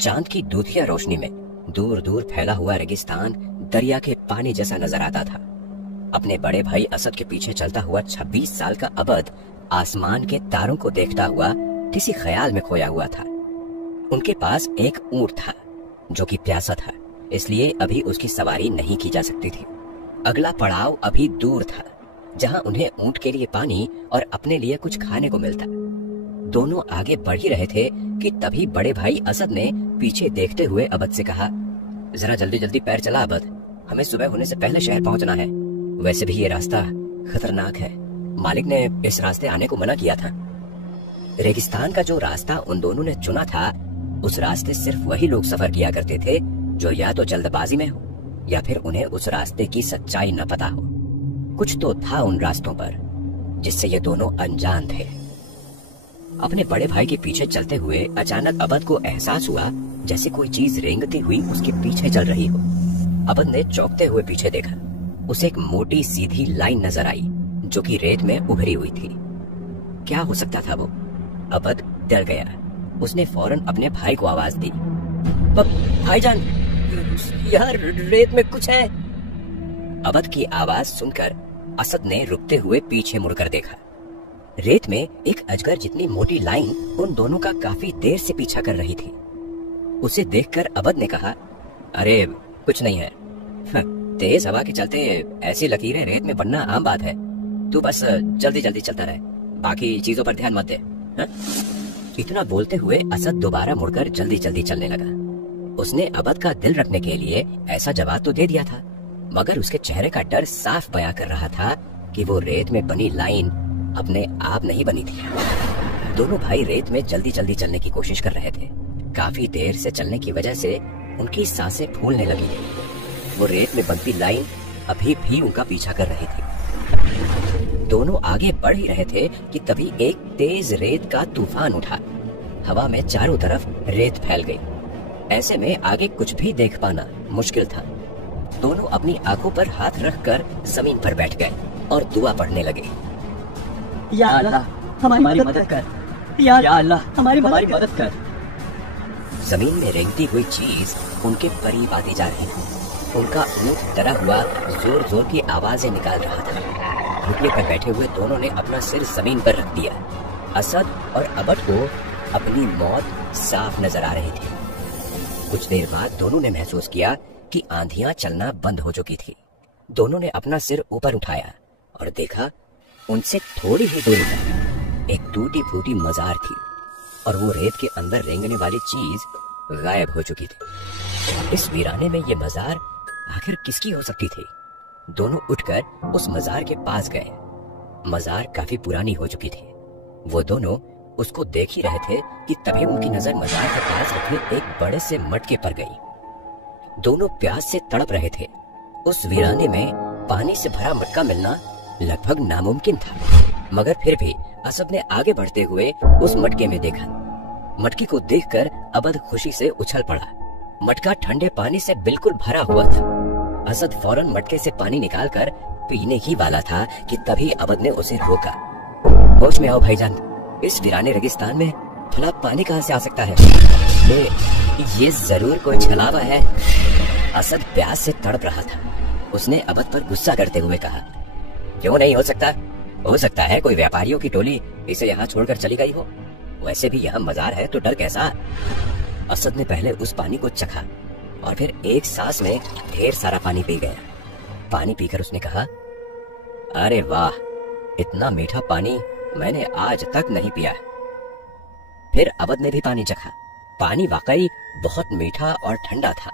चांद की दूधिया रोशनी में दूर दूर फैला हुआ रेगिस्तान दरिया के पानी जैसा नजर आता था। अपने बड़े भाई असद के पीछे चलता हुआ 26 साल का अबद आसमान के तारों को देखता हुआ किसी ख्याल में खोया हुआ था। उनके पास एक ऊंट था जो कि प्यासा था, इसलिए अभी उसकी सवारी नहीं की जा सकती थी। अगला पड़ाव अभी दूर था जहां उन्हें ऊंट के लिए पानी और अपने लिए कुछ खाने को मिलता। दोनों आगे बढ़ ही रहे थे कि तभी बड़े भाई असद ने पीछे देखते हुए अबद से कहा, जरा जल्दी जल्दी पैर चला अबद, हमें सुबह होने से पहले शहर पहुंचना है। वैसे भी ये रास्ता खतरनाक है, मालिक ने इस रास्ते आने को मना किया था। रेगिस्तान का जो रास्ता उन दोनों ने चुना था, उस रास्ते सिर्फ वही लोग सफर किया करते थे जो या तो जल्दबाजी में हो या फिर उन्हें उस रास्ते की सच्चाई न पता हो। कुछ तो था उन रास्तों पर जिससे ये दोनों अनजान थे। अपने बड़े भाई के पीछे चलते हुए अचानक अबद को एहसास हुआ जैसे कोई चीज रेंगती हुई उसके पीछे चल रही हो। अबद ने चौंकते हुए पीछे देखा। उसे एक मोटी सीधी लाइन नजर आई जो कि रेत में उभरी हुई थी। क्या हो सकता था वो? अबद डर गया। उसने फौरन अपने भाई को आवाज दी, भाईजान, यार रेत में कुछ है। अबद की आवाज सुनकर असद ने रुकते हुए पीछे मुड़कर देखा। रेत में एक अजगर जितनी मोटी लाइन उन दोनों का काफी देर से पीछा कर रही थी। उसे देखकर अबद ने कहा, अरे कुछ नहीं है, तेज हवा के चलते ऐसी लकीरें रेत में बनना आम बात है। तू बस जल्दी जल्दी चलता रहे, बाकी चीजों पर ध्यान मत दे। इतना बोलते हुए असद दोबारा मुड़कर जल्दी जल्दी चलने लगा। उसने अबद का दिल रखने के लिए ऐसा जवाब तो दे दिया था, मगर उसके चेहरे का डर साफ बयां कर रहा था कि वो रेत में बनी लाइन अपने आप नहीं बनी थी। दोनों भाई रेत में जल्दी जल्दी चलने की कोशिश कर रहे थे। काफी देर से चलने की वजह से उनकी सांसें फूलने लगी। वो रेत में बनती लाइन अभी भी उनका पीछा कर रही थी। दोनों आगे बढ़ ही रहे थे कि तभी एक तेज रेत का तूफान उठा। हवा में चारों तरफ रेत फैल गई। ऐसे में आगे कुछ भी देख पाना मुश्किल था। दोनों अपनी आंखों पर हाथ रखकर जमीन पर बैठ गए और दुआ पढ़ने लगे। या अल्लाह हमारी मदद कर, या अल्लाह हमारी मदद कर। जमीन में रेंगती हुई चीज उनके करीब आती जा रही थी। उनका ऊंट डरा हुआ जोर जोर की आवाजें निकाल रहा था। घुटने पर बैठे हुए दोनों ने अपना सिर जमीन पर रख दिया। असद और अबद को अपनी मौत साफ नजर आ रही थी। कुछ देर बाद दोनों ने महसूस किया कि आंधियां चलना बंद हो चुकी थी। दोनों ने अपना सिर ऊपर उठाया और देखा उनसे थोड़ी ही दूरी पर एक टूटी फूटी मजार थी और वो रेत के अंदर रेंगने वाली चीज गायब हो चुकी थी। इस वीराने में ये मजार आखिर किसकी हो सकती थी? दोनों उठकर उस मजार के पास गए। मजार काफी पुरानी हो चुकी थी। वो दोनों उसको देख ही रहे थे कि तभी उनकी नजर मजार के पास रखे एक बड़े से मटके पर गई। दोनों प्यास से तड़प रहे थे। उस वीराने में पानी से भरा मटका मिलना लगभग नामुमकिन था, मगर फिर भी असद ने आगे बढ़ते हुए उस मटके में देखा। मटके को देखकर अबद खुशी से उछल पड़ा। मटका ठंडे पानी से बिल्कुल भरा हुआ था। असद फौरन मटके से पानी निकालकर पीने ही वाला था कि तभी अबद ने उसे रोका। होश में आओ भाईजान, इस वीराने रेगिस्तान में भला पानी कहां से आ सकता है? ये जरूर कोई छलावा है। असद प्यास से तड़प रहा था। उसने अबद पर गुस्सा करते हुए कहा, क्यों नहीं हो सकता? हो सकता है कोई व्यापारियों की टोली इसे यहाँ छोड़कर चली गई हो। वैसे भी यहाँ मजार है तो डर कैसा? असद ने पहले उस पानी को चखा और फिर एक सांस में ढेर सारा पानी पी गया। पानी पीकर उसने कहा, अरे वाह, इतना मीठा पानी मैंने आज तक नहीं पिया। फिर अबद ने भी पानी चखा। पानी वाकई बहुत मीठा और ठंडा था।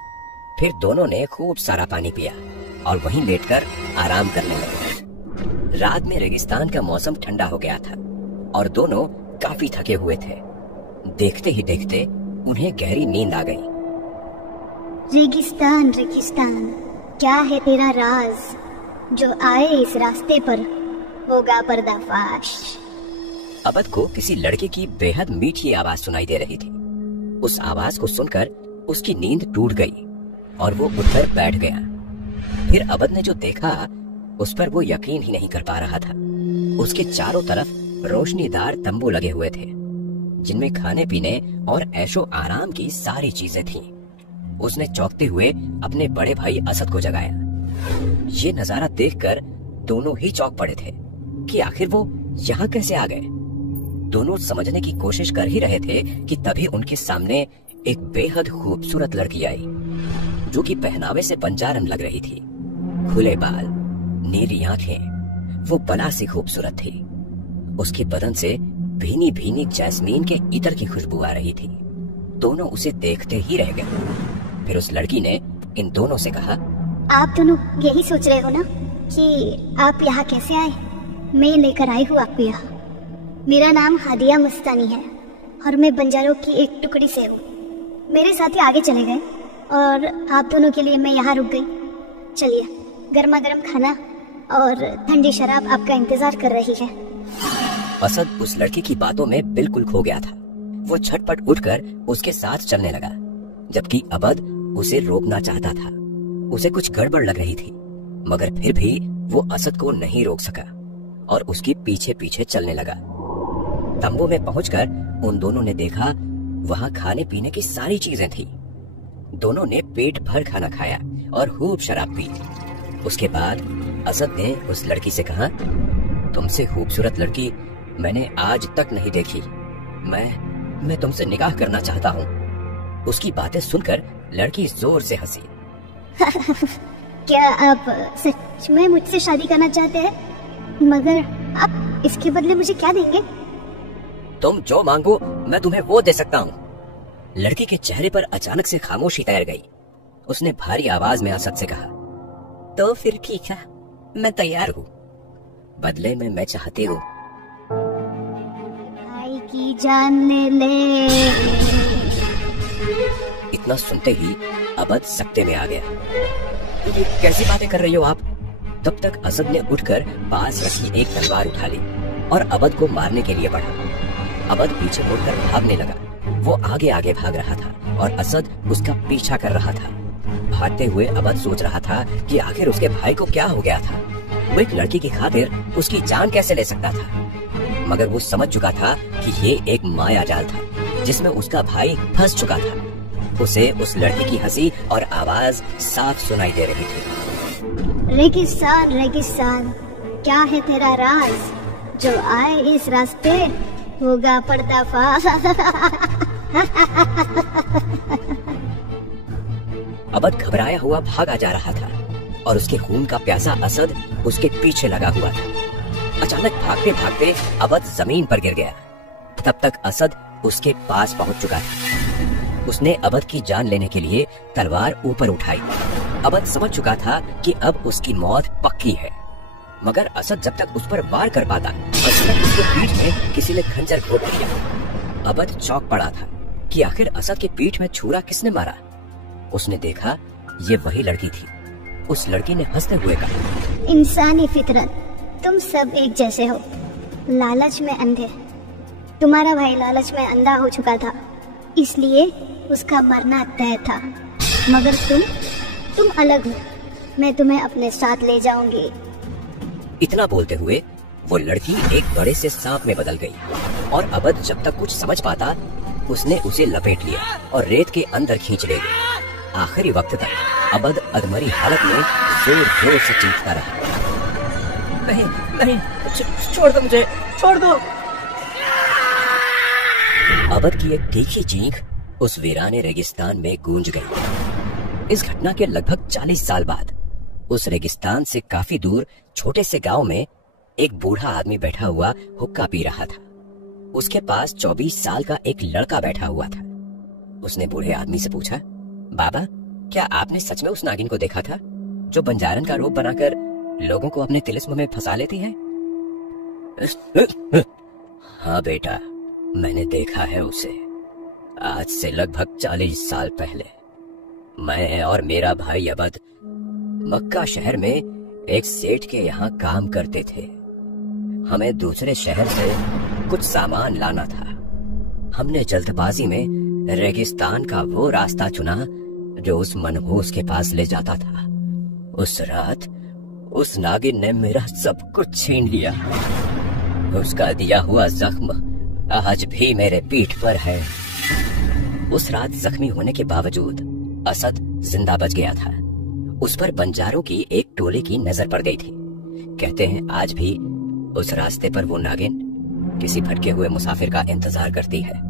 फिर दोनों ने खूब सारा पानी पिया और वहीं लेटकर आराम करने लगे। रात में रेगिस्तान का मौसम ठंडा हो गया था और दोनों काफी थके हुए थे। देखते ही देखते उन्हें गहरी नींद आ गई। रेगिस्तान रेगिस्तान, क्या है तेरा राज? जो आए इस रास्ते पर होगा पर्दाफाश। अबद को किसी लड़के की बेहद मीठी आवाज सुनाई दे रही थी। उस आवाज को सुनकर उसकी नींद टूट गई और वो उठकर बैठ गया। फिर अबद ने जो देखा उस पर वो यकीन ही नहीं कर पा रहा था। उसके चारों तरफ रोशनीदार तंबू लगे हुए थे जिनमें खाने पीने और ऐशो आराम की सारी चीजें थीं। उसने चौंकते हुए अपने बड़े भाई असद को जगाया। ये नजारा देखकर दोनों ही चौंक पड़े थे कि आखिर वो यहाँ कैसे आ गए। दोनों समझने की कोशिश कर ही रहे थे कि तभी उनके सामने एक बेहद खूबसूरत लड़की आई, जो कि पहनावे से बंजारन लग रही थी। खुले बाल, नीली आंखें, वो बला सी खूबसूरत थी। उसके बदन से भीनी भीनी जैस्मीन के इत्र की खुशबू आ रही थी। दोनों उसे देखते ही रह गए। फिर उस लड़की ने इन दोनों से कहा, आप दोनों यही सोच रहे हो ना कि आप यहाँ कैसे आए? मैं लेकर आई हूँ आपको यहाँ। मेरा नाम हादिया मस्तानी है और मैं बंजारों की एक टुकड़ी से हूँ। मेरे साथी आगे चले गए और आप दोनों के लिए मैं यहाँ रुक गई। चलिए, गर्मा गर्म खाना और ठंडी शराब आपका इंतजार कर रही है। असद उस लड़की की बातों में बिल्कुल खो गया था। वो झटपट उठकर उसके साथ चलने लगा, जबकि अबद उसे रोकना चाहता था। उसे कुछ गड़बड़ लग रही थी, मगर फिर भी वो असद को नहीं रोक सका और उसके पीछे पीछे चलने लगा। तंबू में पहुंचकर उन दोनों ने देखा वहां खाने पीने की सारी चीजें थी। दोनों ने पेट भर खाना खाया और खूब शराब पी। उसके बाद असद ने उस लड़की से कहा, तुमसे खूबसूरत लड़की मैंने आज तक नहीं देखी। मैं तुमसे निकाह करना चाहता हूँ। उसकी बातें सुनकर लड़की जोर से हंसी। क्या आप सच में मुझसे शादी करना चाहते हैं? मगर आप इसके बदले मुझे क्या देंगे? तुम जो मांगो मैं तुम्हें वो दे सकता हूँ। लड़की के चेहरे पर अचानक से खामोशी तैर गई। उसने भारी आवाज में असद से कहा, तो फिर ठीक है, मैं तैयार हूँ। बदले में मैं चाहती हूँ भाई की जान ले ले। इतना सुनते ही अबद सकते में आ गया। ये कैसी बातें कर रही हो आप? तब तक असद ने उठकर पास रखी एक तलवार उठा ली और अबद को मारने के लिए बढ़ा। अबद पीछे मुड़कर भागने लगा। वो आगे आगे भाग रहा था और असद उसका पीछा कर रहा था। भागते हुए अबद सोच रहा था कि आखिर उसके भाई को क्या हो गया था। वो एक लड़की की खातिर उसकी जान कैसे ले सकता था? मगर वो समझ चुका था कि ये एक माया जाल था जिसमें उसका भाई फंस चुका था। उसे उस लड़की की हंसी और आवाज साफ सुनाई दे रही थी। रेगिस्तान रेगिस्तान, क्या है तेरा राज? जो आए इस रास्ते होगा पर्दाफाश। अबद घबराया हुआ भागा जा रहा था और उसके खून का प्यासा असद उसके पीछे लगा हुआ था। अचानक भागते भागते अबद जमीन पर गिर गया। तब तक असद उसके पास पहुंच चुका था। उसने अबद की जान लेने के लिए तलवार ऊपर उठाई। अबद समझ चुका था कि अब उसकी मौत पक्की है, मगर असद जब तक उस पर वार कर पाता, अचानक उसके पीठ में किसी ने खंजर घोंप दिया। अबद चौंक पड़ा था कि आखिर असद के पीठ में छुरा किसने मारा। उसने देखा ये वही लड़की थी। उस लड़की ने हंसते हुए कहा, इंसानी फितरत, तुम सब एक जैसे हो, लालच में अंधे। तुम्हारा भाई लालच में अंधा हो चुका था, इसलिए उसका मरना तय था। मगर तुम अलग हो। मैं तुम्हें अपने साथ ले जाऊंगी। इतना बोलते हुए वो लड़की एक बड़े से सांप में बदल गई और अबद जब तक कुछ समझ पाता, उसने उसे लपेट लिया और रेत के अंदर खींच ले गया। आखिरी वक्त तक अबद अधमरी हालत में जोर जोर से चीखता रहा, नहीं नहीं, छोड़ दो मुझे, छोड़ दो। अबद की एक तीखी चीख उस वीराने रेगिस्तान में गूंज गई। इस घटना के लगभग 40 साल बाद उस रेगिस्तान से काफी दूर छोटे से गांव में एक बूढ़ा आदमी बैठा हुआ हुक्का पी रहा था। उसके पास 24 साल का एक लड़का बैठा हुआ था। उसने बूढ़े आदमी से पूछा, बाबा, क्या आपने सच में उस नागिन को देखा था जो बंजारन का रूप बनाकर लोगों को अपने तिलिस्म में फंसा लेती है? हाँ बेटा, मैंने देखा है उसे। आज से लगभग 40 साल पहले मैं और मेरा भाई अबद मक्का शहर में एक सेठ के यहाँ काम करते थे। हमें दूसरे शहर से कुछ सामान लाना था। हमने जल्दबाजी में रेगिस्तान का वो रास्ता चुना जो उस मनहूस के पास ले जाता था। उस रात उस नागिन ने मेरा सब कुछ छीन लिया। उसका दिया हुआ जख्म आज भी मेरे पीठ पर है। उस रात जख्मी होने के बावजूद असद जिंदा बच गया था। उस पर बंजारों की एक टोली की नजर पड़ गई थी। कहते हैं आज भी उस रास्ते पर वो नागिन किसी भटके हुए मुसाफिर का इंतजार करती है।